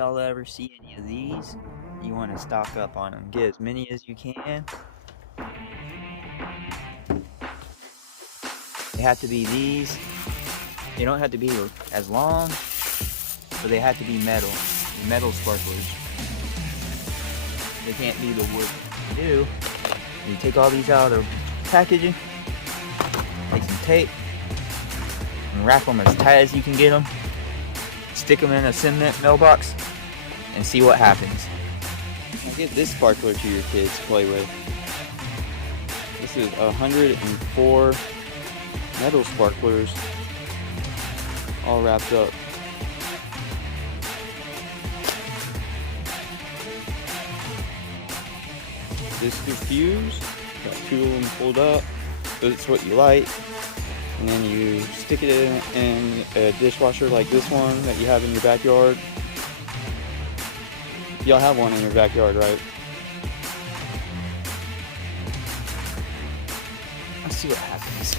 y'all ever see any of these, you want to stock up on them. Get as many as you can. They have to be these. They don't have to be as long, but they have to be metal. Metal sparklers. They can't be the wood. You take all these out of the packaging, make some tape, and wrap them as tight as you can get them. Stick them in a cement mailbox and see what happens. Now get this sparkler to your kids to play with. This is 104 metal sparklers all wrapped up. This fuse, got two of them pulled up, that's what you light, and then you stick it in a dishwasher like this one that you have in your backyard. Y'all have one in your backyard, right? Let's see what happens.